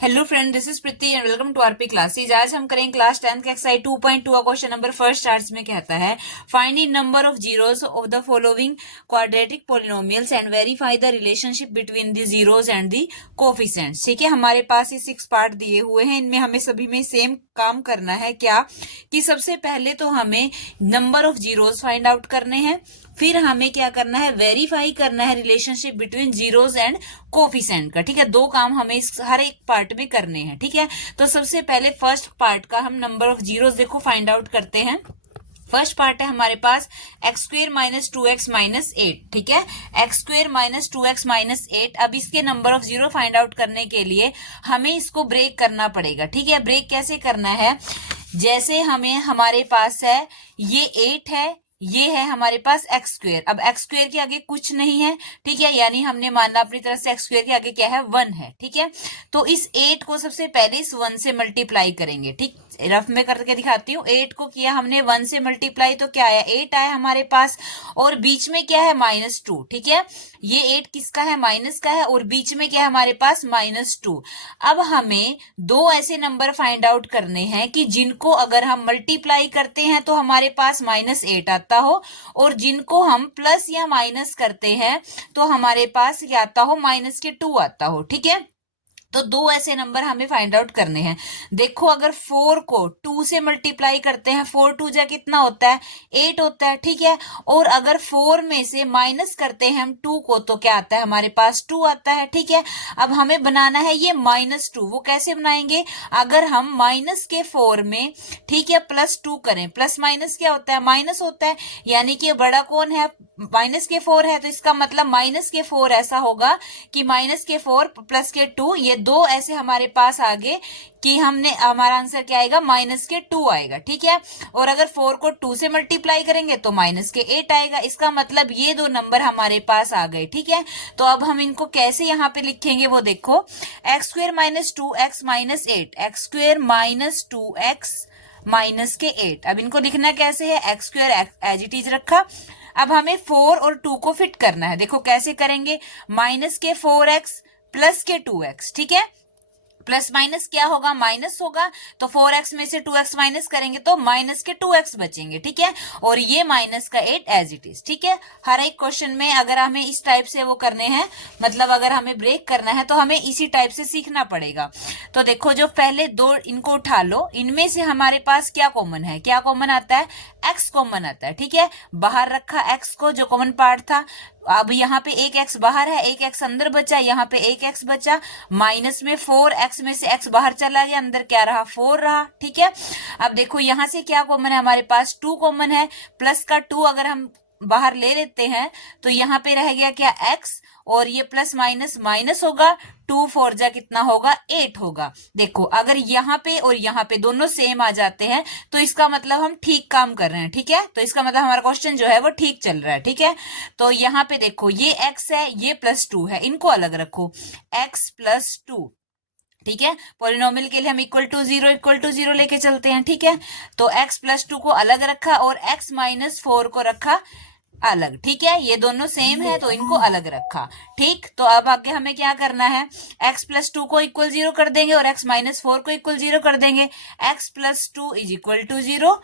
Hello friend, this is Preeti and welcome to RP classes. आज हम करेंगे क्लास 10 का एक्सरसाइज 2.2 का क्वेश्चन नंबर फर्स्ट चार्ट में कहता है find the number of zeros of the following quadratic polynomials and verify the relationship between the zeros and the coefficients. ठीक है, हमारे पास ये 6 पार्ट दिए हुए हैं, इनमें हमें सभी में सेम काम करना है। क्या कि सबसे पहले तो हमें number of zeros find out करने हैं, फिर हमें क्या करना है, वेरीफाई करना है relationship between zeros and coefficient का। ठीक है, दो काम हमें इस हर एक पार्ट में करने हैं। ठीक है, तो सबसे पहले फर्स्ट पार्ट का हम नंबर ऑफ जीरोस देखो फाइंड आउट करते हैं। फर्स्ट पार्ट है हमारे पास x square minus 2x minus 8। ठीक है, X square minus 2x minus 8। अब इसके number of zero find out करने के लिए हमें इसको ब्रेक करना पड़ेगा। ठीक है, ब्रेक कैसे करना है, जैसे हमारे पास है ये 8 है, ये है हमारे पास एक्स स्क्वेयर। अब एक्स स्क्वेयर के आगे कुछ नहीं है, ठीक है, यानी हमने माना अपनी तरफ से एक्स स्क्वेयर के आगे क्या है, 1 है। ठीक है, तो इस 8 को सबसे पहले इस 1 से मल्टीप्लाई करेंगे। ठीक, रफ में करके दिखाती हूँ। 8 को किया हमने 1 से मल्टीप्लाई, तो क्या आया, 8 आया हमारे पास, और बीच में क्या है, -2। ठीक है, ये 8 किसका है, माइनस का है, और बीच में क्या है हमारे पास, -2। अब हमें दो ऐसे नंबर फाइंड आउट करने हैं कि जिनको अगर हम मल्टीप्लाई करते हैं तो हमारे पास -8 आता हो, और जिनको हम प्लस या माइनस करते हैं तो हमारे पास क्या आता हो, -2 आता हो। ठीक है, तो दो ऐसे नंबर हमें फाइंड आउट करने हैं। देखो, अगर 4 को 2 से मल्टीप्लाई करते हैं, 4 2 जा कितना होता है, 8 होता है। ठीक है, और अगर 4 में से माइनस करते हैं हम 2 को, तो क्या आता है हमारे पास, 2 आता है। ठीक है, अब हमें बनाना है ये -2। वो कैसे बनाएंगे, अगर हम माइनस के 4 में, ठीक है, +2 करें, प्लस माइनस क्या होता है, माइनस होता है, यानी कि बड़ा कौन है, माइनस के 4 है, तो इसका मतलब माइनस के 4 ऐसा होगा कि माइनस के 4 प्लस के 2, ये दो ऐसे हमारे पास आगे कि हमने, हमारा आंसर क्या आएगा, -2 आएगा। ठीक है, और अगर 4 को 2 से मल्टीप्लाई करेंगे तो -8 आएगा। इसका मतलब ये दो नंबर हमारे पास आ गए। ठीक है, तो अब हम इनको कैसे यहाँ पे लिखेंगे वो देखो, X square minus 2x minus 8, X square minus 2x माइनस के 8। अब इनको लिखना कैसे है, X square as it is रखा। अब हमें 4 और 2 को फिट करना है। देखो कैसे करेंगे, माइनस के 4x प्लस के 2x। ठीक है, प्लस माइनस क्या होगा, माइनस होगा, तो 4x में से 2x माइनस करेंगे तो माइनस के 2x बचेंगे। ठीक है, और ये माइनस का 8 एज इट इज। ठीक है, हर एक क्वेश्चन में अगर हमें इस टाइप से वो करने हैं, मतलब अगर हमें ब्रेक करना है तो हमें इसी टाइप से सीखना पड़ेगा। तो देखो, जो पहले दो इनको उठा लो, इनमें से हमारे पास क्या कॉमन है, क्या कॉमन आता है, x कॉमन आता है। ठीक है, बाहर रखा x को, जो कॉमन पार्ट था। अब यहाँ पे एक x बाहर है, एक x अंदर बचा, यहाँ पे एक x बचा, माइनस में 4x में से x बाहर चला गया, अंदर क्या रहा, 4 रहा। ठीक है, अब देखो यहाँ से क्या कॉमन है, हमारे पास 2 कॉमन है, प्लस का 2 अगर हम बाहर ले लेते हैं तो यहाँ पे रह गया क्या, x, और ये प्लस माइनस माइनस होगा, 2 4 जा कितना होगा, 8 होगा। देखो, अगर यहाँ पे और यहाँ पे दोनों सेम आ जाते हैं तो इसका मतलब हम ठीक काम कर रहे हैं। ठीक है, तो इसका मतलब हमारा क्वेश्चन जो है वो ठीक चल रहा है। ठीक है, तो यहाँ पे देखो, ये x है, ये +2 है, इनको अलग रखो, x +2। ठीक है, पॉलिनोमियल के लिए हम इक्वल टू जीरो लेके चलते हैं। ठीक है, तो x +2 को अलग रखा और x -4 को रखा अलग। ठीक है, ये दोनों सेम है तो इनको अलग रखा। ठीक, तो अब आगे हमें क्या करना है, x +2 को इक्वल 0 कर देंगे और x -4 को इक्वल 0 कर देंगे। x +2 इज इक्वल टू 0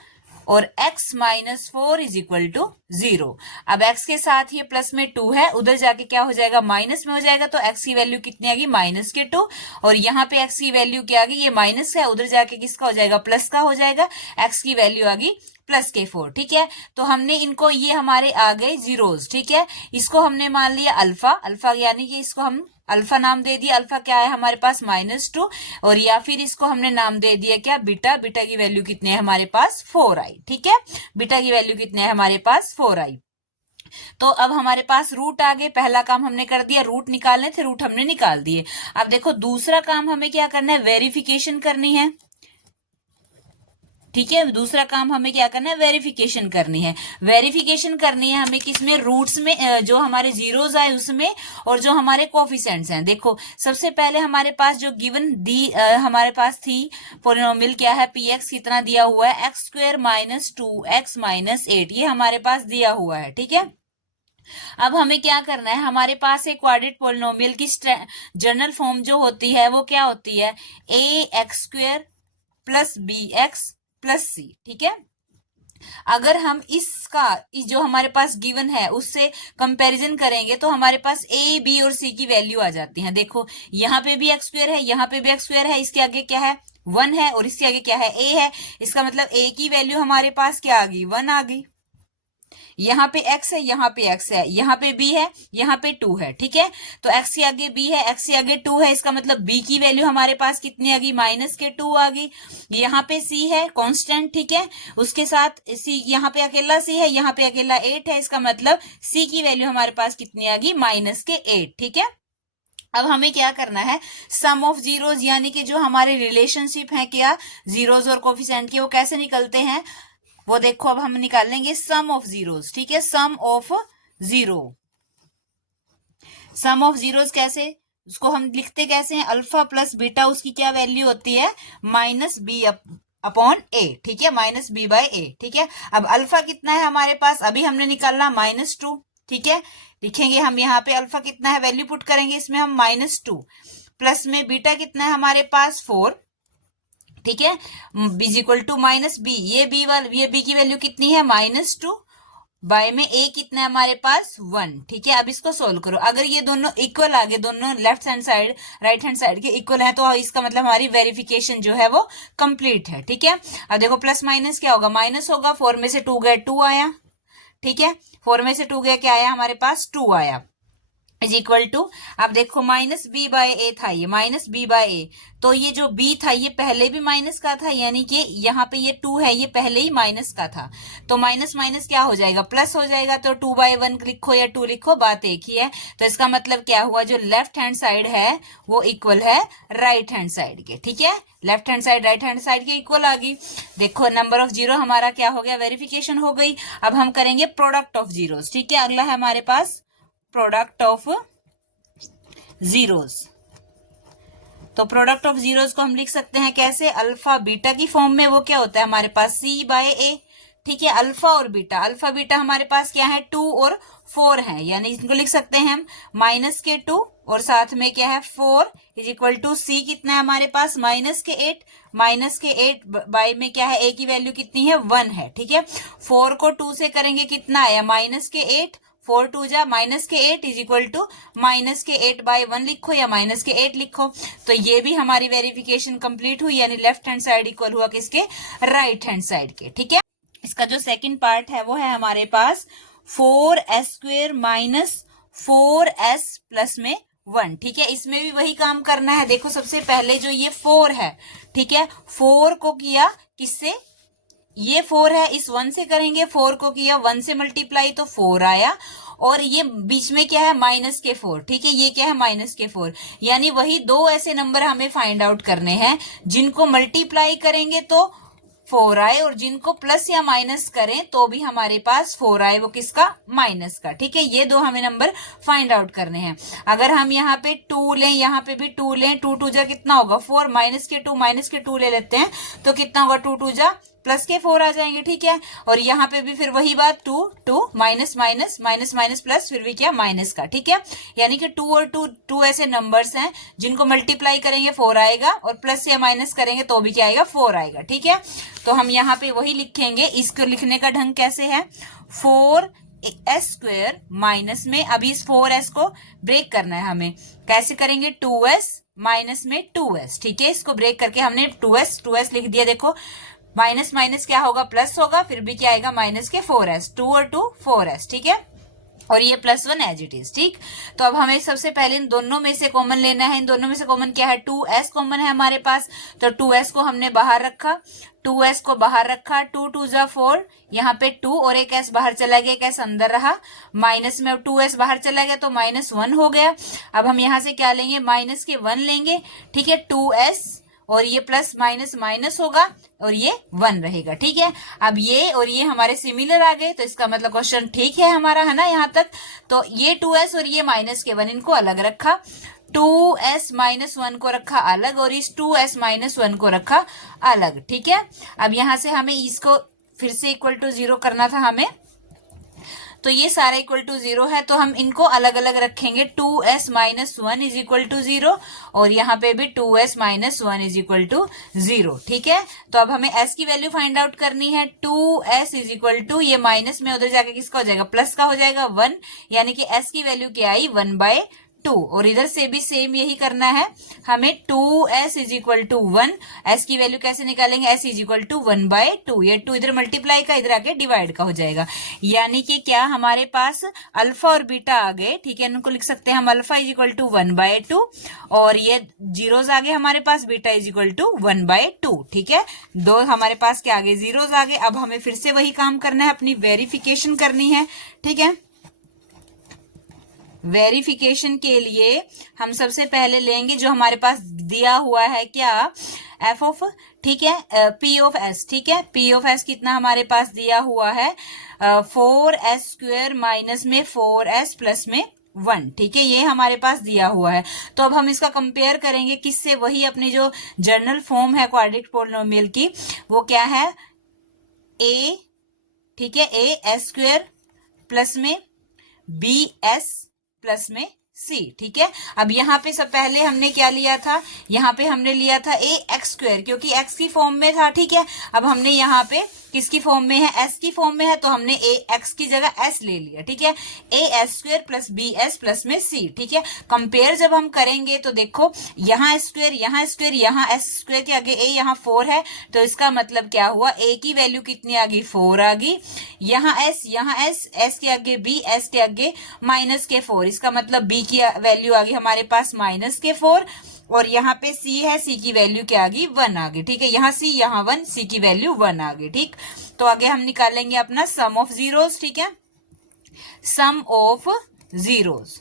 और x -4 इज इक्वल टू 0। अब x के साथ ये प्लस में 2 है, उधर जाके क्या हो जाएगा, माइनस में हो जाएगा, तो x की वैल्यू कितनी आ गई, -2, और यहाँ पे x की वैल्यू क्या आ गई, ये माइनस है, उधर जाके किसका हो जाएगा, प्लस का हो जाएगा, x की वैल्यू आ गई +4। ठीक है, तो हमने इनको, ये हमारे आ गए जीरोस। ठीक है, इसको हमने मान लिया अल्फा, अल्फा यानी कि इसको हम अल्फा नाम दे दिया। अल्फा क्या है हमारे पास, -2, और या फिर इसको हमने नाम दे दिया क्या, बीटा। बीटा की वैल्यू कितनी है हमारे पास, 4 आई। ठीक है, बीटा की वैल्यू कितनी है हमारे पास, 4 आई। तो अब हमारे पास रूट आ गए, पहला काम हमने कर दिया, रूट निकालने थे, रूट हमने निकाल दिए। अब देखो, दूसरा काम हमें क्या करना है, वेरिफिकेशन करनी है। ठीक है, दूसरा काम हमें क्या करना है, वेरिफिकेशन करनी है। वेरिफिकेशन करनी है हमें किसमें, रूट्स में, जो हमारे जीरोस आए उसमें, और जो हमारे कोफिशिएंट्स हैं। देखो, सबसे पहले हमारे पास जो गिवन दी हमारे पास थी पॉलिनोमियल, क्या है, px कितना दिया हुआ है, x² - 2x - 8, ये हमारे पास दिया हुआ है। ठीक है, अब हमें क्या करना है, हमारे पास एक क्वाड्रेटिक पोलिनोमियल की जनरल फॉर्म जो होती है वो क्या होती है, ax² plus bx plus c, ठीक है। अगर हम इसका जो हमारे पास गिवन है उससे कंपैरिजन करेंगे तो हमारे पास ए बी और सी की वैल्यू आ जाती है। देखो यहाँ पे भी x² है, यहाँ पे भी x² है, इसके आगे क्या है 1 है और इसके आगे क्या है a है। इसका मतलब a की वैल्यू हमारे पास क्या आ गई 1 आ गई। यहाँ पे x है, यहाँ पे x है, यहाँ पे b है, यहाँ पे 2 है, ठीक है। तो x के आगे b है, x के आगे 2 है, इसका मतलब b की वैल्यू हमारे पास कितनी आ गई -2 आ गई। यहाँ पे c है कांस्टेंट, ठीक है, उसके साथ c, यहाँ पे अकेला c है, यहाँ पे अकेला 8 है, इसका मतलब c की वैल्यू हमारे पास कितनी आ गई -8, ठीक है। अब हमें क्या करना है, सम ऑफ जीरोज यानी कि जो हमारे रिलेशनशिप है क्या जीरोज और कोफिशिएंट के, वो कैसे निकलते हैं वो देखो। अब हम निकालेंगे सम ऑफ जीरोज, ठीक है, sum of zero. Sum of zeros कैसे, उसको हम लिखते कैसे हैं, अल्फा प्लस बीटा, उसकी क्या वैल्यू होती है -b अपॉन a, ठीक है, -b/a, ठीक है। अब अल्फा कितना है हमारे पास, अभी हमने निकालना -2, ठीक है। लिखेंगे हम यहाँ पे अल्फा कितना है, वैल्यू पुट करेंगे इसमें हम -2, प्लस में बीटा कितना है हमारे पास 4, ठीक है, b = -b, ये b की वैल्यू कितनी है -2, बाय में a कितना है हमारे पास 1, ठीक है। अब इसको सोल्व करो, अगर ये दोनों इक्वल आ गए, दोनों left hand side right hand side के इक्वल है, तो इसका मतलब हमारी वेरिफिकेशन जो है वो कंप्लीट है, ठीक है। अब देखो प्लस माइनस क्या होगा, माइनस होगा, 4 में से 2 गए 2 आया, ठीक है, 4 में से 2 गया क्या आया हमारे पास 2 आया, इज इक्वल टू, अब देखो -b/a था, ये -b/a, तो ये जो b था ये पहले भी माइनस का था, यानी कि यहाँ पे ये 2 है, ये पहले ही माइनस का था, तो माइनस माइनस क्या हो जाएगा प्लस हो जाएगा, तो 2/1 लिखो या 2 लिखो, बात एक ही है। तो इसका मतलब क्या हुआ, जो लेफ्ट हैंड साइड है वो इक्वल है राइट हैंड साइड के, ठीक है, left hand side right hand side के इक्वल आ गई। देखो नंबर ऑफ जीरो हमारा क्या हो गया, वेरिफिकेशन हो गई। अब हम करेंगे प्रोडक्ट ऑफ जीरोस, ठीक है, अगला है हमारे पास प्रोडक्ट ऑफ जीरोस। तो प्रोडक्ट ऑफ जीरोस को हम लिख सकते हैं कैसे, अल्फा बीटा की फॉर्म में, वो क्या होता है हमारे पास c/a, ठीक है। अल्फा और बीटा, अल्फा बीटा हमारे पास क्या है 2 और 4 है, यानी इनको लिख सकते हैं हम -2 और साथ में क्या है 4 इज इक्वल टू c कितना है हमारे पास -8 बाय में क्या है a की वैल्यू कितनी है 1 है, ठीक है। 4 को 2 से करेंगे कितना आया -8, 4 2 जा -8 इज इक्वल टू -8/1 लिखो या -8 लिखो। तो ये भी हमारी वेरिफिकेशन कंप्लीट हुई, यानी लेफ्ट हैंड साइड इक्वल हुआ किसके, राइट हैंड साइड के, ठीक है। इसका जो सेकंड पार्ट है वो है हमारे पास 4s² - 4s प्लस में 1, ठीक है। इसमें भी वही काम करना है। देखो सबसे पहले जो ये 4 है, ठीक है, 4 को किया किससे, ये 4 है, इस 1 से करेंगे, 4 को किया 1 से मल्टीप्लाई तो 4 आया, और ये बीच में क्या है -4, ठीक है, ये क्या है -4, यानी वही दो ऐसे नंबर हमें फाइंड आउट करने हैं जिनको मल्टीप्लाई करेंगे तो 4 आए, और जिनको प्लस या माइनस करें तो भी हमारे पास 4 आए, वो किसका माइनस का, ठीक है। ये दो हमें नंबर फाइंड आउट करने हैं। अगर हम यहाँ पे 2 लें, यहाँ पे भी 2 लें, 2 2 जा कितना होगा 4, -2 ले लेते हैं तो कितना होगा 2 2 जा +4 आ जाएंगे, ठीक है। और यहाँ पे भी फिर वही बात 2 2 minus minus minus minus plus फिर भी क्या माइनस का, ठीक है। यानी कि 2 और 2 ऐसे नंबर्स हैं जिनको मल्टीप्लाई करेंगे 4 आएगा, और प्लस या माइनस करेंगे तो भी क्या आएगा 4 आएगा, ठीक है। तो हम यहाँ पे वही लिखेंगे। इसको लिखने का ढंग कैसे है, 4s² माइनस में, अभी इस 4s को ब्रेक करना है हमें, कैसे करेंगे 2s माइनस में 2s, ठीक है। इसको ब्रेक करके हमने 2s लिख दिया। देखो माइनस माइनस क्या होगा प्लस होगा, फिर भी क्या आएगा -4s, 2 और 2 4s, ठीक है, और ये +1 एज इट इज, ठीक। तो अब हमें सबसे पहले इन दोनों में से कॉमन लेना है। इन दोनों में से कॉमन क्या है, 2s कॉमन है हमारे पास, तो 2s को हमने बाहर रखा, 2s को बाहर रखा, 2 2 जा 4, यहाँ पे 2 और एक s बाहर चला गया, एक s अंदर रहा, माइनस में 2s बाहर चला गया तो -1 हो गया। अब हम यहाँ से क्या लेंगे, -1 लेंगे, ठीक है, 2s और ये प्लस माइनस माइनस होगा और ये 1 रहेगा, ठीक है। अब ये और ये हमारे सिमिलर आ गए, तो इसका मतलब क्वेश्चन ठीक है हमारा, है ना यहाँ तक। तो ये 2s और ये -1 इनको अलग रखा, 2s - 1 को रखा अलग, और इस 2s - 1 को रखा अलग, ठीक है। अब यहाँ से हमें इसको फिर से इक्वल टू 0 करना था हमें, तो ये सारा इक्वल टू 0 है, तो हम इनको अलग अलग रखेंगे। 2s minus 1 is equal to 0 और यहाँ पे भी 2s minus 1 is equal to 0। ठीक है, तो अब हमें s की वैल्यू फाइंड आउट करनी है। 2s इज इक्वल टू, ये माइनस में उधर जाके किसका हो जाएगा, प्लस का हो जाएगा 1, यानी कि s की वैल्यू क्या आई 1/2। और इधर से भी सेम यही करना है हमें। 2s is equal to 1, s की वैल्यू कैसे निकालेंगे, s इज इक्वल टू 1/2, ये 2 इधर मल्टीप्लाई का इधर आके डिवाइड का हो जाएगा, यानी कि क्या हमारे पास अल्फा और बीटा आ गए। ठीक है, इनको लिख सकते हैं हम, अल्फा इज इक्वल टू 1/2 और ये जीरोस आ गए हमारे पास, बीटा इज इक्वल टू 1/2। ठीक है, दो हमारे पास क्या आ गए, जीरोस आ गए। अब हमें फिर से वही काम करना है, अपनी वेरिफिकेशन करनी है। ठीक है, वेरिफिकेशन के लिए हम सबसे पहले लेंगे जो हमारे पास दिया हुआ है, क्या, एफ ऑफ, ठीक है, पी ऑफ एस। ठीक है, पी ऑफ एस कितना हमारे पास दिया हुआ है, 4s² माइनस में 4s प्लस में 1। ठीक है, ये हमारे पास दिया हुआ है। तो अब हम इसका कंपेयर करेंगे किससे, वही अपनी जो जनरल फॉर्म है क्वाड्रेटिक पॉलिनोमियल की, वो क्या है, a, ठीक है, a(s² प्लस में bs प्लस में c। ठीक है, अब यहाँ पे सब पहले हमने क्या लिया था, यहाँ पे हमने लिया था ax², क्योंकि x की फॉर्म में था। ठीक है, अब हमने यहाँ पे किसकी फॉर्म में है, s की फॉर्म में है, तो हमने ax की जगह s ले लिया। ठीक है, as² प्लस bs प्लस में c। ठीक है, कंपेयर जब हम करेंगे तो देखो यहाँ स्क्वेयर, यहाँ स्क्वेयर, यहाँ s² के आगे a, यहाँ 4 है, तो इसका मतलब क्या हुआ, a की वैल्यू कितनी आ गई, 4 आ गई, यहाँ s के आगे b, s के आगे माइनस के 4, इसका मतलब b की वैल्यू आ गई हमारे पास माइनस के 4, और यहाँ पे c है, c की वैल्यू क्या आ गई, 1 आ गई। ठीक है, यहाँ c, यहाँ 1, c की वैल्यू 1 आ गई। ठीक, तो आगे हम निकालेंगे अपना सम ऑफ जीरोस। ठीक है, sum of zeros,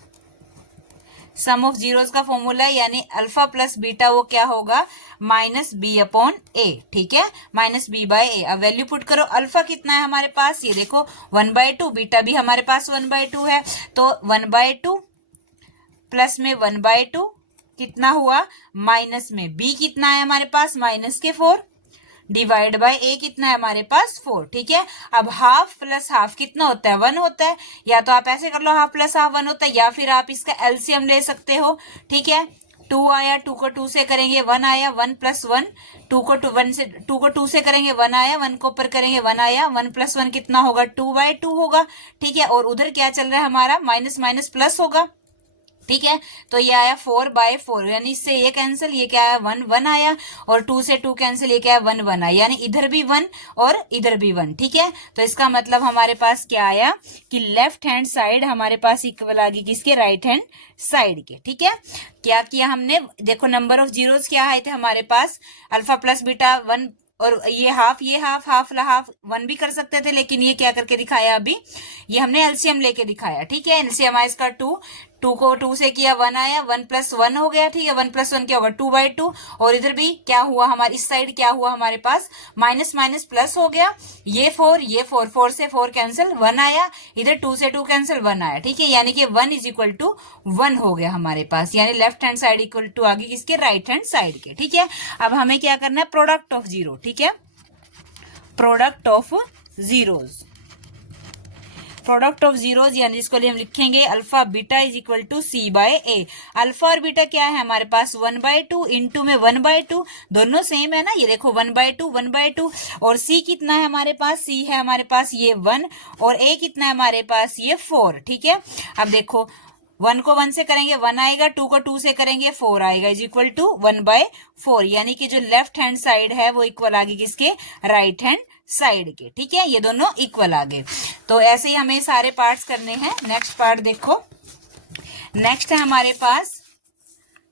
sum of zeros का फॉर्मूला यानी अल्फा प्लस बीटा, वो क्या होगा, माइनस बी अपॉन ए। ठीक है, माइनस बी बाय ए। अब वैल्यू पुट करो, अल्फा कितना है हमारे पास, ये देखो 1/2, बीटा भी हमारे पास 1/2 है, तो 1/2 प्लस में 1/2 कितना हुआ, माइनस में b कितना है हमारे पास, माइनस के 4, डिवाइड बाय a कितना है हमारे पास 4। ठीक है, अब हाफ प्लस हाफ कितना होता है, 1 होता है, या तो आप ऐसे कर लो हाफ प्लस हाफ 1 होता है, या फिर आप इसका एलसीएम ले सकते हो। ठीक है, 2 आया, 2 को 2 से करेंगे 1 आया, 1 प्लस 1, 2 को 2 से करेंगे 1 आया, 1 को ऊपर करेंगे 1 आया, 1 प्लस 1 कितना होगा, 2/2 होगा। ठीक है, और उधर क्या चल रहा है हमारा, माइनस माइनस प्लस होगा। ठीक है, तो ये आया 4/4, यानी इससे ये कैंसिल, ये क्या आया 1 आया, और 2 से 2 कैंसिल, ये क्या है 1 आया, यानी इधर भी 1 और इधर भी 1। ठीक है, तो इसका मतलब हमारे पास क्या आया कि लेफ्ट हैंड साइड हमारे पास इक्वल आ गई किसके, राइट हैंड साइड के। ठीक है, क्या किया हमने, देखो नंबर ऑफ जीरोस क्या आए थे हमारे पास, अल्फा प्लस बीटा 1, और ये हाफ, ये हाफ, हाफ 1 भी कर सकते थे, लेकिन ये क्या करके दिखाया, अभी ये हमने एलसीएम लेके दिखाया। ठीक है, एलसीएम आया इसका 2 को 2 से किया 1 आया, 1 प्लस 1 हो गया। ठीक है, 1 प्लस 1 क्या होगा, 2/2, और इधर भी क्या हुआ हमारे, इस साइड क्या हुआ हमारे पास, माइनस माइनस प्लस हो गया, ये 4, ये 4, 4 से 4 कैंसिल, 1 आया, इधर 2 से 2 कैंसिल, 1 आया। ठीक है, यानी कि 1 इज इक्वल टू 1 हो गया हमारे पास, यानी left hand side equal to आ गई किसके, राइट हैंड साइड के। ठीक है, अब हमें क्या करना है, प्रोडक्ट ऑफ जीरो। ठीक है, product of zeros, product of zeros यानी इसको लिए हम लिखेंगे alpha beta is equal to C by A. Alpha और बीटा क्या है हमारे पास, 1/2 इंटू में 1/2, दोनों सेम है ना, ये देखो 1/2 1/2, और सी कितना है हमारे पास, सी है हमारे पास ये 1, और ए कितना है हमारे पास ये 4। ठीक है, अब देखो 1 को 1 से करेंगे 1 आएगा, 2 को 2 से करेंगे 4 आएगा, इज इक्वल टू 1/4, यानी कि जो लेफ्ट हैंड साइड है वो इक्वल आ गई किसके, राइट हैंड साइड के। ठीक है, ये दोनों इक्वल आ गए। तो ऐसे ही हमें सारे पार्ट्स करने हैं। नेक्स्ट पार्ट देखो, नेक्स्ट है हमारे पास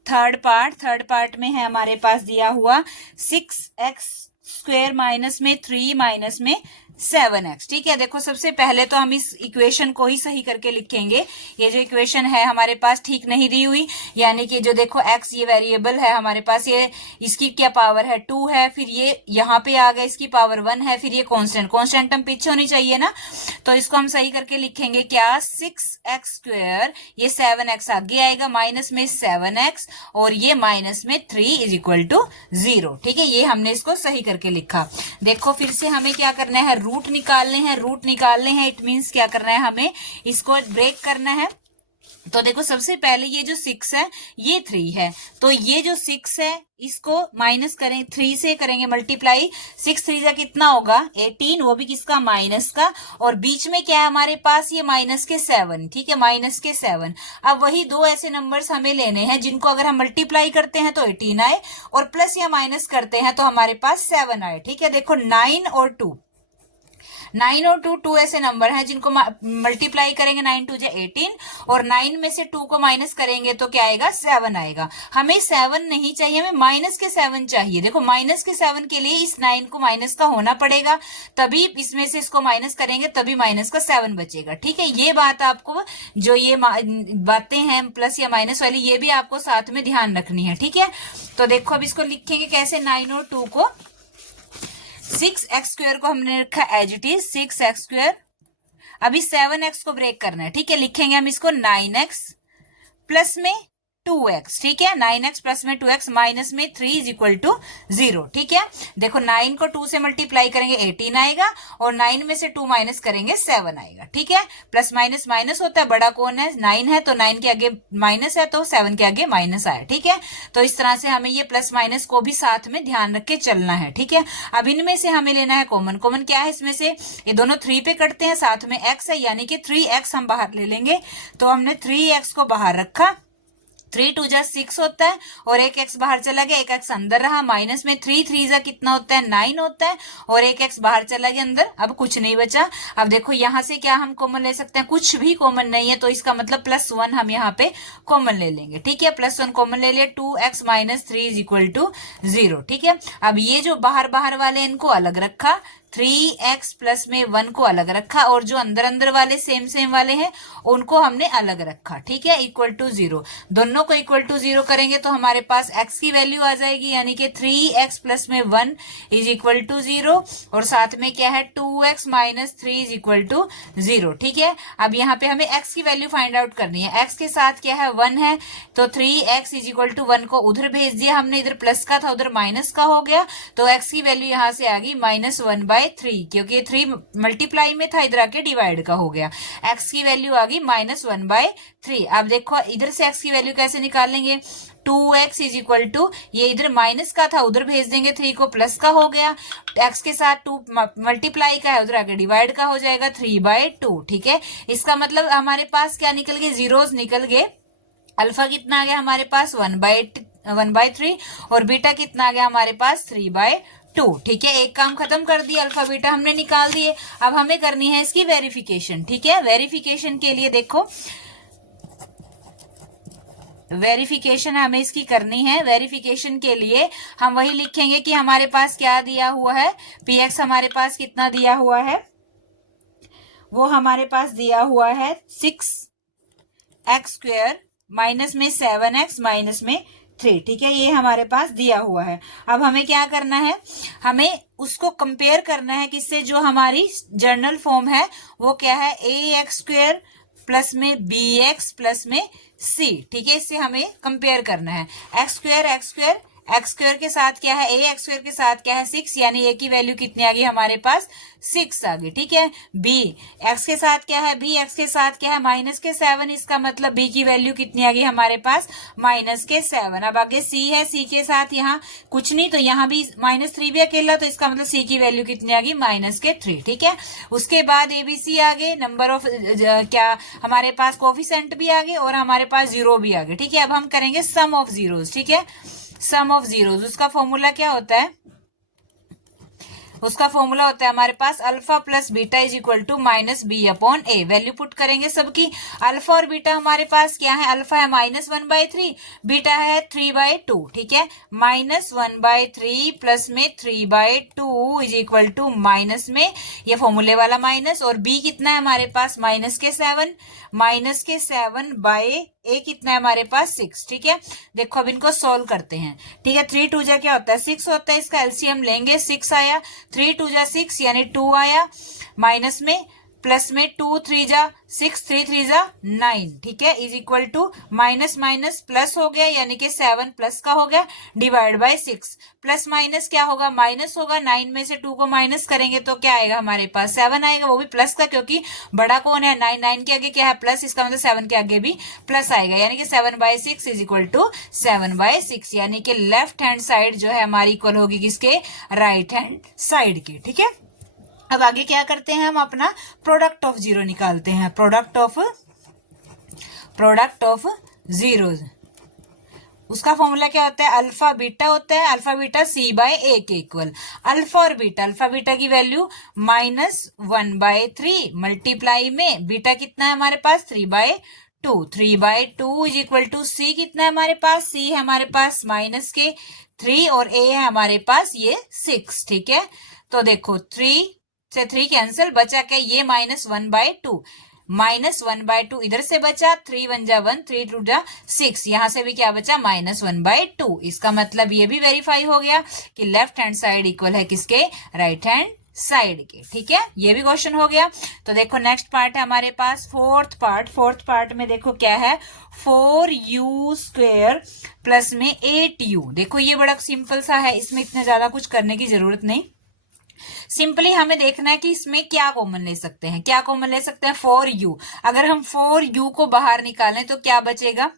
थर्ड पार्ट में है हमारे पास दिया हुआ 6x² माइनस में 3 माइनस में 7x। ठीक है, देखो सबसे पहले तो हम इस इक्वेशन को ही सही करके लिखेंगे। ये जो इक्वेशन है हमारे पास ठीक नहीं दी हुई, यानी कि जो देखो x ये वेरिएबल है हमारे पास, ये इसकी क्या पावर है 2 है, फिर ये यहाँ पे आ गया इसकी पावर 1 है, फिर ये कांस्टेंट टर्म पीछे होनी चाहिए ना, तो इसको हम सही करके लिखेंगे क्या, 6x², ये 7x आगे आएगा, माइनस में 7x, और ये माइनस में 3 इज इक्वल टू 0। ठीक है, ये हमने इसको सही करके लिखा। देखो फिर से हमें क्या करना है, रूट निकालने हैं, रूट निकालने हैं इट मीन्स क्या करना है, हमें इसको ब्रेक करना है। तो देखो सबसे पहले ये जो 6 है ये 3 है, तो ये जो 6 है इसको माइनस करें, 3 से करेंगे मल्टीप्लाई, 6 3 जा कितना होगा 18, वो भी किसका, माइनस का, और बीच में क्या है हमारे पास, ये माइनस के 7, ठीक है, माइनस के 7। अब वही दो ऐसे नंबर्स हमें लेने हैं जिनको अगर हम मल्टीप्लाई करते हैं तो 18 आए, और प्लस या माइनस करते हैं तो हमारे पास 7 आए, ठीक है। देखो 9 और 2, 9 और 2 2 ऐसे नंबर हैं जिनको मल्टीप्लाई करेंगे, 9 2 जा 18, और 9 में से 2 को माइनस करेंगे तो क्या आएगा, 7 आएगा। हमें 7 नहीं चाहिए, हमें माइनस के 7 चाहिए। देखो माइनस के 7 के लिए इस 9 को माइनस का होना पड़ेगा, तभी इसमें से इसको माइनस करेंगे तभी माइनस का 7 बचेगा, ठीक है। ये बात आपको, जो ये बातें हैं प्लस या माइनस वाली, ये भी आपको साथ में ध्यान रखनी है, ठीक है। तो देखो अब इसको लिखेंगे कैसे, 9 और 2 को, 6x² को हमने रखा एज इट इज 6x², अभी 7x को ब्रेक करना है, ठीक है। लिखेंगे हम इसको 9x प्लस में 2x, ठीक है, 9x प्लस में 2x माइनस में 3 इज इक्वल टू 0, ठीक है। देखो 9 को 2 से मल्टीप्लाई करेंगे 18 आएगा, और 9 में से 2 माइनस करेंगे 7 आएगा, ठीक है। प्लस माइनस माइनस होता है, बड़ा कौन है, 9 है, तो 9 के आगे माइनस है तो 7 के आगे माइनस आया, ठीक है। तो इस तरह से हमें ये प्लस माइनस को भी साथ में ध्यान रख के चलना है, ठीक है। अब इनमें से हमें लेना है कॉमन, कॉमन क्या है इसमें से, ये दोनों 3 पे कटते हैं, साथ में x है, यानी कि 3x हम बाहर ले लेंगे, तो हमने 3x को बाहर रखा, 3 2 जा 6 होता है, और एक x बाहर चला गया, एक x अंदर रहा, माइनस में 3 3 जा कितना होता है, 9 होता है, और एक x बाहर चला गया अंदर, अब कुछ नहीं बचा। अब देखो यहाँ से क्या हम कॉमन ले सकते हैं, कुछ भी कॉमन नहीं है, तो इसका मतलब +1 हम यहाँ पे कॉमन ले लेंगे, ठीक है। +1 कॉमन ले लिया, 2x - 3 इज इक्वल टू 0, ठीक है। अब ये जो बाहर बाहर वाले इनको अलग रखा, 3x प्लस में 1 को अलग रखा, और जो अंदर अंदर वाले सेम सेम वाले हैं उनको हमने अलग रखा, ठीक है, इक्वल टू 0। दोनों को इक्वल टू 0 करेंगे तो हमारे पास x की वैल्यू आ जाएगी, यानी कि 3x प्लस में 1 इज इक्वल टू 0, और साथ में क्या है 2x - 3 इज इक्वल टू 0, ठीक है। अब यहाँ पे हमें x की वैल्यू फाइंड आउट करनी है, x के साथ क्या है 1 है, तो 3x इज इक्वल टू 1 को उधर भेज दिया हमने, इधर प्लस का था उधर माइनस का हो गया, तो x की वैल्यू यहाँ से आ गई -1/3, क्योंकि 3 मल्टीप्लाई में था, इधर आके डिवाइड का हो गया, x की वैल्यू आ गई -1/3। अब देखो इधर से x की वैल्यू कैसे निकालेंगे, 2x इज इक्वल टू, ये इधर माइनस का था उधर भेज देंगे, 3 को प्लस का हो गया, x के साथ 2 मल्टीप्लाई का है उधर आके डिवाइड का हो जाएगा, 3/2, ठीक है। इसका मतलब हमारे पास क्या निकल गए, जीरोस निकल गए। अल्फा कितना आ गया हमारे पास 1/3, और बीटा कितना आ गया हमारे पास 3/2, ठीक है। एक काम खत्म कर दिया, अल्फा बीटा हमने निकाल दिए। अब हमें करनी है इसकी वेरिफिकेशन, ठीक है। वेरिफिकेशन के लिए देखो, वेरिफिकेशन हमें इसकी करनी है। वेरिफिकेशन के लिए हम वही लिखेंगे कि हमारे पास क्या दिया हुआ है, px हमारे पास कितना दिया हुआ है, वो हमारे पास दिया हुआ है 6x² माइनस में 7x माइनस में 3, ठीक है, ये हमारे पास दिया हुआ है। अब हमें क्या करना है, हमें उसको कंपेयर करना है किससे, जो हमारी जर्नल फॉर्म है वो क्या है, ax² प्लस में bx प्लस में c, ठीक है, इससे हमें कंपेयर करना है। x² के साथ क्या है, ax² के साथ क्या है 6, यानी a की वैल्यू कितनी आ गई हमारे पास 6 आ गई, ठीक है। b x के साथ क्या है, b x के साथ क्या है -7, इसका मतलब b की वैल्यू कितनी आ गई हमारे पास -7। अब आगे c है, c के साथ यहाँ कुछ नहीं, तो यहाँ भी -3 भी अकेला, तो इसका मतलब c की वैल्यू कितनी आ गई -3, ठीक है। उसके बाद abc आ गए, नंबर ऑफ क्या हमारे पास कोफिशिएंट भी आ गए, और हमारे पास जीरो भी आ गए, ठीक है। अब हम करेंगे सम ऑफ जीरोस, ठीक है, सम ऑफ जीरोस। उसका फॉर्मूला क्या होता है, उसका फॉर्मूला होता है हमारे पास alpha plus beta is equal to -b/a। Value put करेंगे सबकी, अल्फा और बीटा हमारे पास क्या है, अल्फा है -1/3, बीटा है 3/2, ठीक है। -1/3 प्लस में 3/2 इज इक्वल टू माइनस में ये फॉर्मूले वाला माइनस, और b कितना है हमारे पास -7/a कितना है हमारे पास 6, ठीक है। देखो अब इनको सोल्व करते हैं, ठीक है। 3 2 जा क्या होता है 6 होता है, इसका एलसीएम लेंगे, 6 आया, 3 2 जा 6 यानी 2 आया, माइनस में प्लस में 2 3 जा 6 3 3 जा 9, ठीक है, is equal to minus minus plus हो गया यानी कि 7 प्लस का हो गया डिवाइड बाय 6, प्लस माइनस क्या होगा माइनस होगा, 9 में से 2 को माइनस करेंगे तो क्या आएगा हमारे पास 7 आएगा, वो भी प्लस का, क्योंकि बड़ा कौन है 9, 9 के आगे क्या है प्लस, इसका मतलब 7 के आगे भी प्लस आएगा, यानी कि 7/6 इज इक्वल टू 7/6, यानी कि लेफ्ट हैंड साइड जो है हमारी इक्वल होगी किसके, राइट हैंड साइड के, ठीक है। अब आगे क्या करते हैं हम अपना प्रोडक्ट ऑफ जीरो निकालते हैं, प्रोडक्ट ऑफ जीरोज, उसका फॉर्मूला क्या होता है, अल्फा बीटा होता है, अल्फा बीटा c/a के इक्वल, अल्फा और बीटा, अल्फा बीटा की वैल्यू -1/3 मल्टीप्लाई में बीटा कितना है हमारे पास 3/2, 3/2 इज इक्वल टू c कितना है हमारे पास, c है हमारे पास माइनस के 3 और a है हमारे पास ये 6, ठीक है। तो देखो 3 से 3 कैंसिल, बचा क्या ये -1/2, -1/2 इधर से बचा, 3 1 जा 1, 3 2 जा 6, यहां से भी क्या बचा -1/2, इसका मतलब ये भी वेरीफाई हो गया कि लेफ्ट हैंड साइड इक्वल है किसके, राइट हैंड साइड के, ठीक है, ये भी क्वेश्चन हो गया। तो देखो नेक्स्ट पार्ट है हमारे पास फोर्थ पार्ट में देखो क्या है, 4u² प्लस में 8u, देखो ये बड़ा सिंपल सा है, इसमें इतने ज्यादा कुछ करने की जरूरत नहीं, सिंपली हमें देखना है कि इसमें क्या कॉमन ले सकते हैं, क्या कॉमन ले सकते हैं 4u, अगर हम 4u को बाहर निकालें तो क्या बचेगा,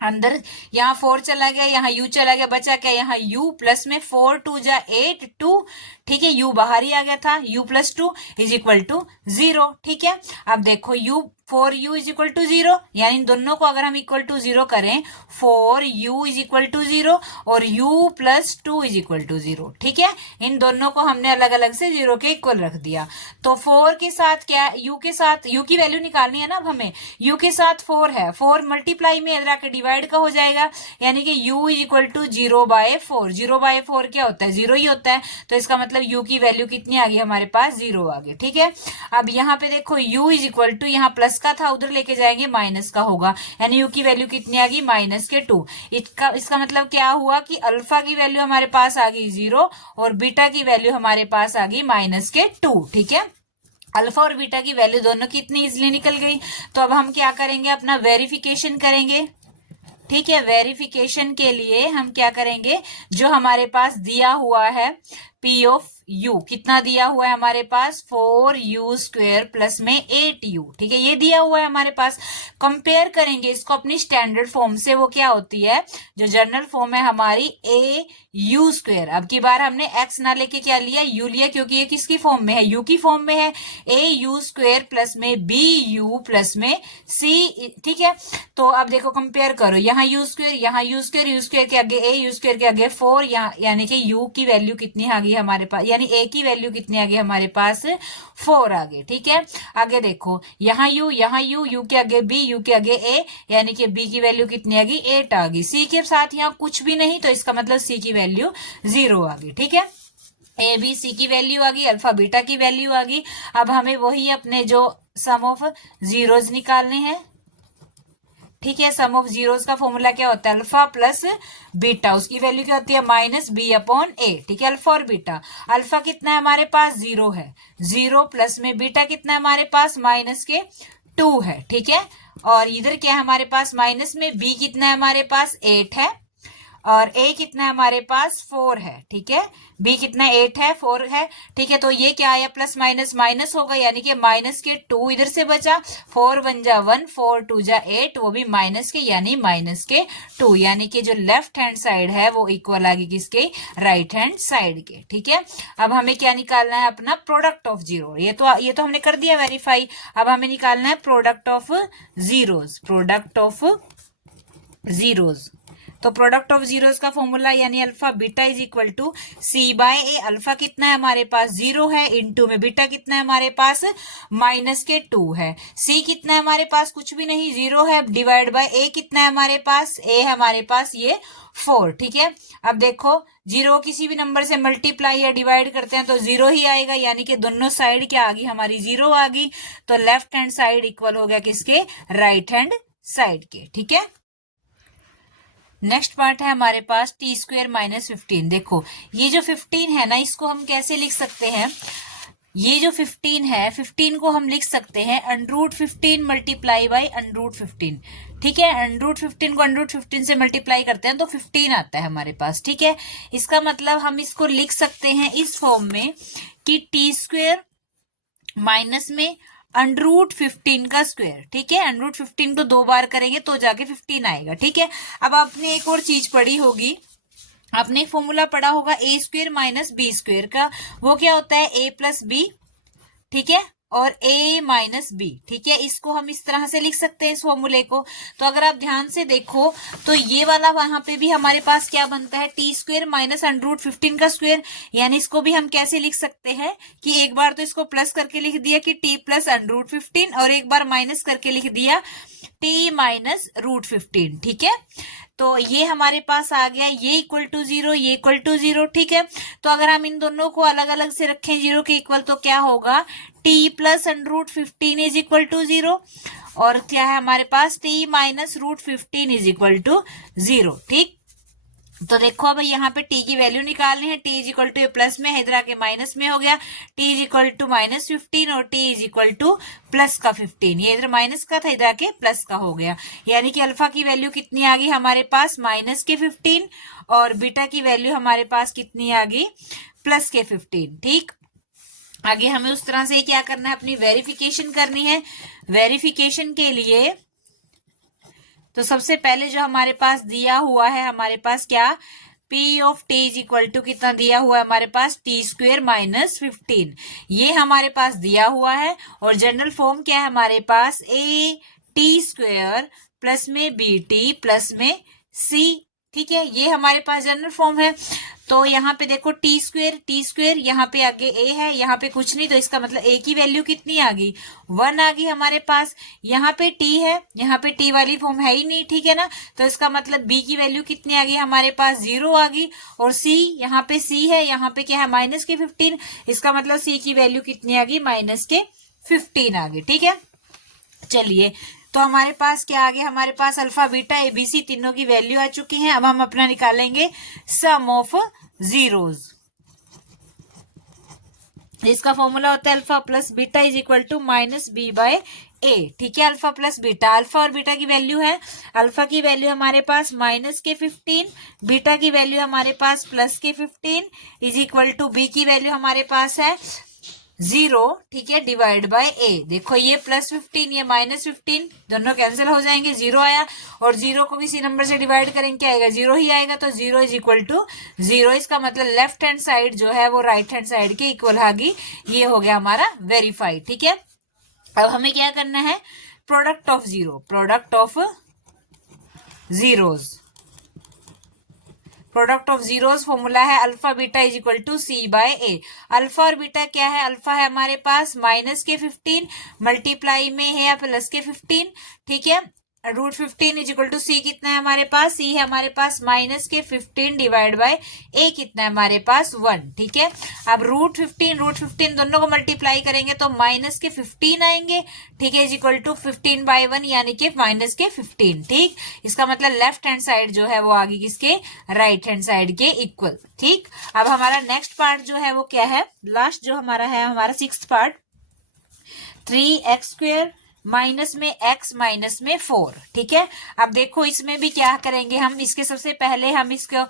अंदर यहाँ 4 चला गया, यहाँ u चला गया, बचा क्या यहाँ u प्लस में 4 2 जा 8 2, ठीक है, u बाहर ही आ गया था, u plus 2 is equal to 0, ठीक है। अब देखो u 4u is equal to 0, यानी इन दोनों को अगर हम इक्वल टू 0 करें, 4u इज इक्वल टू 0 और u plus 2 is equal to 0, ठीक है, इन दोनों को हमने अलग अलग से 0 के इक्वल रख दिया। तो 4 के साथ क्या, u के साथ, u की वैल्यू निकालनी है ना अब हमें, u के साथ 4 है, 4 मल्टीप्लाई में इधर आके डिवाइड का हो जाएगा, यानी कि u इज इक्वल टू 0/4, 0/4 क्या होता है 0 ही होता है, तो इसका मतलब u की वैल्यू कितनी आ गई हमारे पास 0 आ गई, ठीक है। अब यहाँ पे देखो u इज इक्वल टू, यहाँ प्लस का था उधर लेके जाएंगे माइनस का होगा, यानी u की वैल्यू कितनी आ गई -2, इसका मतलब क्या हुआ कि अल्फा की वैल्यू हमारे पास आ गई 0 और बीटा की वैल्यू हमारे पास आ गई -2, ठीक है। अल्फा और बीटा की वैल्यू दोनों की इतनी इजिली निकल गई, तो अब हम क्या करेंगे अपना वेरिफिकेशन करेंगे, ठीक है। वेरिफिकेशन के लिए हम क्या करेंगे, जो हमारे पास दिया हुआ है P ऑफ u कितना दिया हुआ है हमारे पास 4u² प्लस में 8u, ठीक है, ये दिया हुआ है हमारे पास, कंपेयर करेंगे इसको अपनी स्टैंडर्ड फॉर्म से, वो क्या होती है जो जनरल फॉर्म है हमारी au², अब की बार हमने x ना लेके क्या लिया u लिया, क्योंकि ये किसकी फॉर्म में है u की फॉर्म में है, au² प्लस में bu प्लस में c, ठीक है। तो अब देखो कंपेयर करो, यहाँ u², यहाँ u² के आगे a, u² के आगे 4, यानी कि u की वैल्यू कितनी आ गई हमारे पास, यानी a की वैल्यू कितनी आ गई हमारे पास 4 आ गई, ठीक है। आगे देखो यहाँ u के आगे b, u के आगे a, यानी कि b की वैल्यू कितनी आ गई 8 आ गई, c के साथ यहाँ कुछ भी नहीं, तो इसका मतलब c की वैल्यू 0 आ गई, ठीक है। ए बी सी की वैल्यू आ गई, अल्फा बीटा की वैल्यू आ गई। अब हमें वही अपने जो सम ऑफ जीरोज निकालने हैं, ठीक है। सम ऑफ जीरोज का फॉर्मूला क्या होता है, अल्फा प्लस बीटा, उसकी वैल्यू क्या होती है -b/a, ठीक है। अल्फा और बीटा, अल्फा कितना है हमारे पास 0 है, 0 प्लस में बीटा कितना है हमारे पास -2 है, ठीक है। और इधर क्या है हमारे पास माइनस में b कितना है हमारे पास 8 है, और a कितना है हमारे पास 4 है, ठीक है। b कितना 8 है 4 है, ठीक है। तो ये क्या आया प्लस माइनस माइनस होगा, यानी कि -2 इधर से बचा, 4 1 जा 1, 4 2 जा 8, वो भी माइनस के, यानी -2, यानी कि जो लेफ्ट हैंड साइड है वो इक्वल आ गई किसके, राइट हैंड साइड के, ठीक है। अब हमें क्या निकालना है अपना प्रोडक्ट ऑफ जीरो, ये तो हमने कर दिया वेरीफाई। अब हमें निकालना है प्रोडक्ट ऑफ जीरोज, तो प्रोडक्ट ऑफ जीरोज का फॉर्मूला यानी alpha beta is equal to c/a, alpha कितना है हमारे पास 0 है, इनटू में बीटा कितना है हमारे पास -2 है, c कितना है हमारे पास कुछ भी नहीं 0 है, डिवाइड बाय a कितना है हमारे पास, a है हमारे पास ये 4, ठीक है। अब देखो 0 किसी भी नंबर से मल्टीप्लाई या डिवाइड करते हैं तो 0 ही आएगा, यानी कि दोनों साइड क्या आ गई हमारी 0 आ गई, तो लेफ्ट हैंड साइड इक्वल हो गया किसके, राइट हैंड साइड के, ठीक है। नेक्स्ट पार्ट है हमारे पास t² - 15, देखो ये जो 15 है ना, इसको हम कैसे लिख सकते हैं, ये जो 15 है, 15 को हम लिख सकते हैं √15 मल्टीप्लाई बाई √15। ठीक है, √15 को √15 से मल्टीप्लाई करते हैं तो 15 आता है हमारे पास। ठीक है, इसका मतलब हम इसको लिख सकते हैं इस फॉर्म में कि t² माइनस में √15 का स्क्वायर। ठीक है, √15 को 2 बार करेंगे तो जाके 15 आएगा। ठीक है, अब आपने एक और चीज पढ़ी होगी, आपने एक फॉर्मूला पढ़ा होगा a² माइनस b² का। वो क्या होता है, a प्लस बी। ठीक है, और a माइनस बी। ठीक है, इसको हम इस तरह से लिख सकते हैं इस फॉर्मूले को। तो अगर आप ध्यान से देखो तो ये वाला वहां पे भी हमारे पास क्या बनता है, t² माइनस √15 का स्क्वायर। यानी इसको भी हम कैसे लिख सकते हैं कि एक बार तो इसको प्लस करके लिख दिया कि t प्लस √15 और एक बार माइनस करके लिख दिया t माइनस √15। ठीक है, तो ये हमारे पास आ गया, ये इक्वल टू 0, ये इक्वल टू 0। ठीक है, तो अगर हम इन दोनों को अलग अलग से रखें 0 के इक्वल तो क्या होगा, t plus √15 is equal to 0 और क्या है हमारे पास t minus √15 is equal to 0। ठीक, तो देखो अब यहाँ पे t की वैल्यू निकालनी है। t is equal two plus में है, इधर आके माइनस में हो गया। t इज इक्वल टू -15 और t is equal two plus का 15। ये इधर माइनस का था, इधर आके प्लस का हो गया। यानी कि अल्फा की वैल्यू कितनी आ गई हमारे पास, माइनस के 15 और बीटा की वैल्यू हमारे पास कितनी आ गई, प्लस के 15। ठीक, आगे हमें उस तरह से क्या करना है, अपनी वेरिफिकेशन करनी है। वेरिफिकेशन के लिए तो सबसे पहले जो हमारे पास दिया हुआ है, हमारे पास क्या, P of t is equal to कितना दिया हुआ है हमारे पास, t² माइनस 15। ये हमारे पास दिया हुआ है और जनरल फॉर्म क्या है हमारे पास, a t² प्लस में bt प्लस में c। ठीक है, ये हमारे पास जनरल फॉर्म है। तो यहाँ पे देखो t² यहाँ पे आगे a है, यहाँ पे कुछ नहीं, तो इसका मतलब a की वैल्यू कितनी आ गई, 1 आ गई हमारे पास। यहाँ पे t है, यहाँ पे t वाली फॉर्म है ही नहीं। ठीक है ना, तो इसका मतलब b की वैल्यू कितनी आ गई हमारे पास, 0 आ गई। और c, यहाँ पे c है, यहाँ पे क्या है, माइनस के 15। इसका मतलब c की वैल्यू कितनी आ गई, माइनस के 15 आ गई। ठीक है, चलिए तो हमारे पास क्या आ गया, हमारे पास अल्फा बीटा एबीसी तीनों की वैल्यू आ चुकी है। अब हम अपना निकालेंगे सम ऑफ जीरोज। इसका फॉर्मूला होता है alpha plus beta is equal to minus b by a. ठीक है, अल्फा प्लस बीटा, अल्फा और बीटा की वैल्यू है, अल्फा की वैल्यू हमारे पास माइनस के 15, बीटा की वैल्यू हमारे पास प्लस के 15 इज इक्वल टू बी की वैल्यू हमारे पास है 0। ठीक है, डिवाइड बाय ए। देखो ये +15 ये -15 दोनों कैंसिल हो जाएंगे, 0 आया और 0 को किसी नंबर से डिवाइड करेंगे क्या आएगा, 0 ही आएगा। तो 0 इज इक्वल टू 0। इसका मतलब लेफ्ट हैंड साइड जो है वो राइट हैंड साइड के इक्वल आ गई। ये हो गया हमारा वेरीफाइड। ठीक है, अब हमें क्या करना है, product of zero, product of zeros. Product of zeros formula है alpha beta is equal to C by A. Alpha और बीटा क्या है, अल्फा है हमारे पास माइनस के 15 मल्टीप्लाई में है या प्लस के 15। ठीक है, √15 इज इक्वल टू सी कितना है हमारे पास, सी है हमारे पास माइनस के 15 डिवाइड बाय ए कितना है हमारे पास 1। ठीक है, अब √15 दोनों को मल्टीप्लाई करेंगे तो माइनस के 15 आएंगे। ठीक है, इज इक्वल टू 15 बाय 1 यानी कि माइनस के 15। ठीक, इसका मतलब लेफ्ट हैंड साइड जो है वो आगे किसके, राइट हैंड साइड के इक्वल। ठीक, अब हमारा नेक्स्ट पार्ट जो है वो क्या है, लास्ट जो हमारा है, हमारा 6th पार्ट, 3x² माइनस में x माइनस में 4। ठीक है, अब देखो इसमें भी क्या करेंगे हम, इसके सबसे पहले हम इसको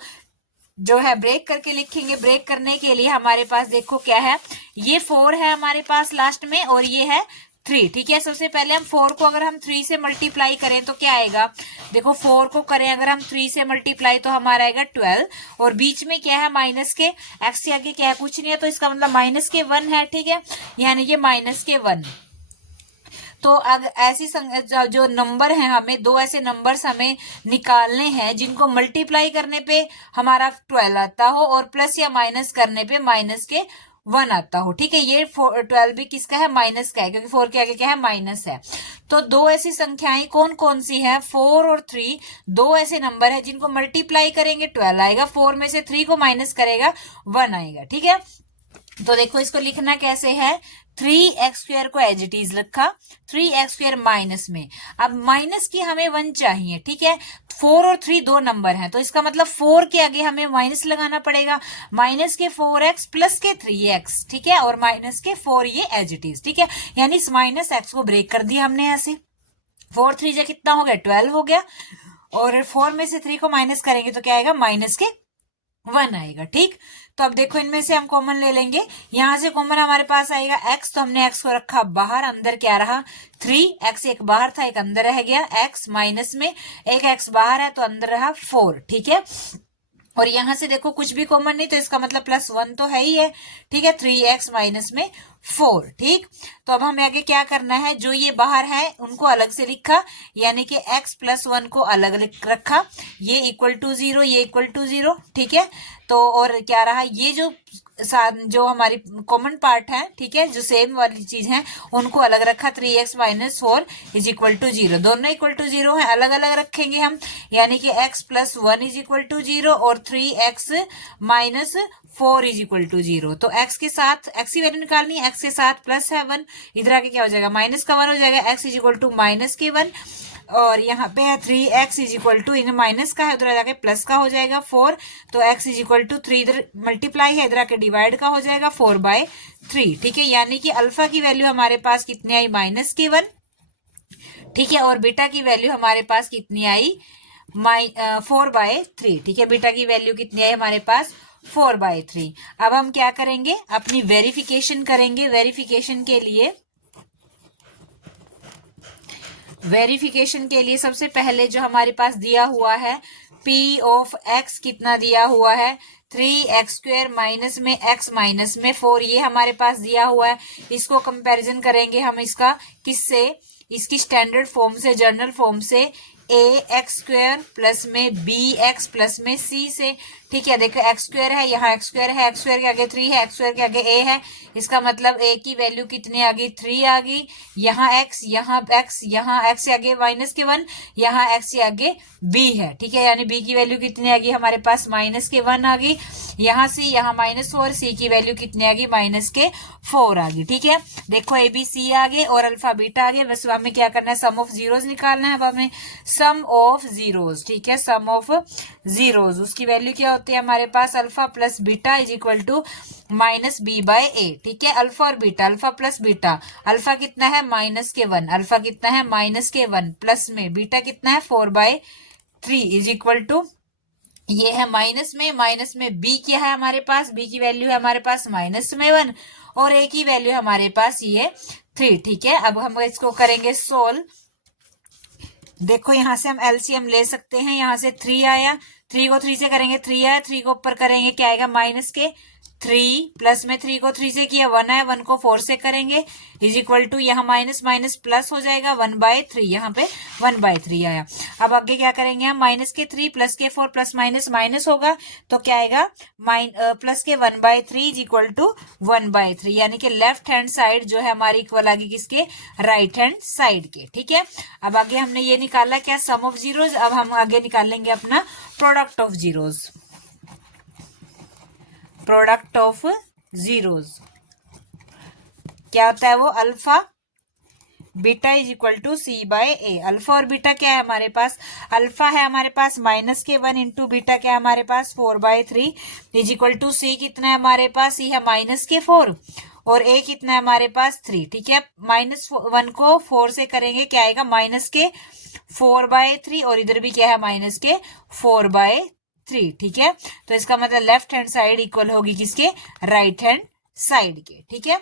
जो है ब्रेक करके लिखेंगे। ब्रेक करने के लिए हमारे पास देखो क्या है, ये 4 है हमारे पास लास्ट में और ये है 3। ठीक है, सबसे पहले हम 4 को अगर हम 3 से मल्टीप्लाई करें तो क्या आएगा, देखो 4 को करें अगर हम 3 से मल्टीप्लाई तो हमारा आएगा 12 और बीच में क्या है माइनस के, x से आगे क्या है, कुछ नहीं है, तो इसका मतलब माइनस के 1 है। ठीक है, यानी कि माइनस के 1। तो अगर ऐसी जो नंबर है, हमें 2 ऐसे नंबर्स हमें निकालने हैं जिनको मल्टीप्लाई करने पे हमारा 12 आता हो और प्लस या माइनस करने पे माइनस के 1 आता हो। ठीक है, ये 12 भी किसका है, माइनस का है, क्योंकि 4 के आगे क्या है, माइनस है। तो 2 ऐसी संख्याएं कौन कौन सी है, 4 और 3, 2 ऐसे नंबर है जिनको मल्टीप्लाई करेंगे 12 आएगा, 4 में से 3 को माइनस करेगा 1 आएगा। ठीक है, तो देखो इसको लिखना कैसे है, 3x² को एज इट इज रखा, 3x² माइनस में, अब माइनस की हमें 1 चाहिए, ठीक है, 4 और 3 दो नंबर हैं, तो इसका मतलब 4 के आगे हमें माइनस लगाना पड़ेगा, माइनस के 4x प्लस के 3x, ठीक है, और माइनस के 4 ये एज इट इज, ठीक है, यानी इस माइनस x को ब्रेक कर दिया हमने ऐसे, 4 3 जा कितना हो गया 12 हो गया, और 4 में से 3 को माइनस करेंगे तो क्या आएगा माइनस के 1 आएगा, ठीक। तो अब देखो इनमें से हम कॉमन ले लेंगे, यहां से कॉमन हमारे पास आएगा x, तो हमने x को रखा बाहर, अंदर क्या रहा 3x, एक बाहर था एक अंदर रह गया, x माइनस में एक x बाहर है तो अंदर रहा 4, ठीक है, और यहां से देखो कुछ भी कॉमन नहीं तो इसका मतलब +1 तो है ही है, ठीक है, 3x माइनस में 4, ठीक। तो अब हमें आगे क्या करना है, जो ये बाहर है उनको अलग से लिखा, यानी कि x +1 को अलग रखा, ये इक्वल टू 0, ये इक्वल टू 0, ठीक है। तो और क्या रहा, ये जो हमारी कॉमन पार्ट है, ठीक है, जो सेम वाली चीज है उनको अलग रखा, 3x minus 4 is equal to 0, दोनों इक्वल टू 0 है, अलग अलग रखेंगे हम, यानी कि x +1 इज इक्वल टू 0 और 3x minus 4 is equal to 0। तो x के साथ x की वैल्यू निकालनी है, x के साथ प्लस है 1, इधर आके क्या हो जाएगा माइनस का 1 हो जाएगा, x is equal to minus के 1, और यहाँ पे है 3x इज इक्वल टू, इन माइनस का है उधर जाके प्लस का हो जाएगा 4, तो x इज इक्वल टू 3 इधर मल्टीप्लाई है, इधर आके डिवाइड का हो जाएगा 4/3, ठीक है, यानी कि अल्फा की वैल्यू हमारे पास कितनी आई -1, ठीक है, और बीटा की वैल्यू हमारे पास कितनी आई 4/3, ठीक है, बीटा की वैल्यू कितनी आई हमारे पास 4/3। अब हम क्या करेंगे, अपनी वेरिफिकेशन करेंगे, वेरिफिकेशन के लिए सबसे पहले जो हमारे पास दिया हुआ है p ऑफ x कितना दिया हुआ है 3x² माइनस में x माइनस में 4, ये हमारे पास दिया हुआ है, इसको कंपैरिजन करेंगे हम इसका किससे, इसकी स्टैंडर्ड फॉर्म से, जर्नल फॉर्म से, ax² प्लस में bx प्लस में c से, ठीक है, देखो x² है, यहाँ x² है, x² के आगे 3 है, x² के आगे a है, इसका मतलब a की वैल्यू कितनी आ गई 3 आ गई, यहाँ x, यहाँ x के आगे -1, यहाँ x के आगे b है, ठीक है, यानी b की वैल्यू कितनी आ गई हमारे पास -1 आ गई, यहाँ से यहाँ -4, c की वैल्यू कितनी आ गई -4 आ गई, ठीक है, देखो a b c आ गए और अल्फा बीटा आ गए, बस हमें क्या करना है सम ऑफ जीरोस निकालना है, अब हमें सम ऑफ जीरोस, ठीक है, सम ऑफ जीरोस, उसकी वैल्यू क्या होती है हमारे पास alpha plus beta is equal to -b/a, ठीक है, अल्फा और beta, alpha plus beta, alpha कितना है -1, अल्फा कितना है -1 प्लस में बीटा कितना है 4/3 इज इक्वल टू, ये है माइनस में b क्या है हमारे पास, b की वैल्यू है हमारे पास -1 और a की वैल्यू हमारे पास ये 3, ठीक है। अब हम इसको करेंगे सोल्व, देखो यहां से हम एलसीएम ले सकते हैं, यहां से 3 आया, 3 को 3 से करेंगे 3 आया, 3 को ऊपर करेंगे क्या आएगा माइनस के 3 प्लस में 3 को 3 से किया 1 आया, 1 को 4 से करेंगे इज इक्वल टू, यहाँ माइनस माइनस प्लस हो जाएगा 1/3, यहाँ पे 1/3 आया। अब आगे क्या करेंगे हम, माइनस के 3 प्लस के 4 प्लस माइनस माइनस होगा तो क्या आएगा प्लस के 1/3 इज इक्वल टू 1/3, यानी कि लेफ्ट हैंड साइड जो है हमारी इक्वल आ गई किसके, राइट हैंड साइड के, ठीक है। अब आगे हमने ये निकाला क्या सम ऑफ जीरोस, अब हम आगे निकालेंगे अपना product of zeros, product of zeros क्या होता है वो alpha beta is equal to c/a, alpha और बीटा क्या है हमारे पास, अल्फा है हमारे पास -1 इंटू बीटा क्या है हमारे पास 4/3 इज इक्वल टू c कितना है हमारे पास, c है -4 और a कितना है हमारे पास 3, ठीक है, -1 को 4 से करेंगे क्या आएगा -4/3 और इधर भी क्या है -4/3, ठीक है, तो इसका मतलब लेफ्ट हैंड साइड इक्वल होगी किसके, राइट हैंड साइड के, ठीक है।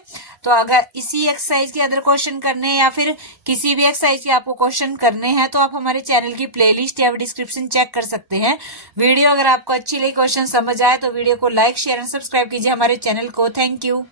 तो अगर इसी एक्सरसाइज के अदर क्वेश्चन करने हैं या फिर किसी भी एक्सरसाइज के आपको क्वेश्चन करने हैं तो आप हमारे चैनल की प्लेलिस्ट या डिस्क्रिप्शन चेक कर सकते हैं। वीडियो अगर आपको अच्छी लगी, क्वेश्चन समझ आए तो वीडियो को लाइक शेयर एंड सब्सक्राइब कीजिए हमारे चैनल को। Thank you.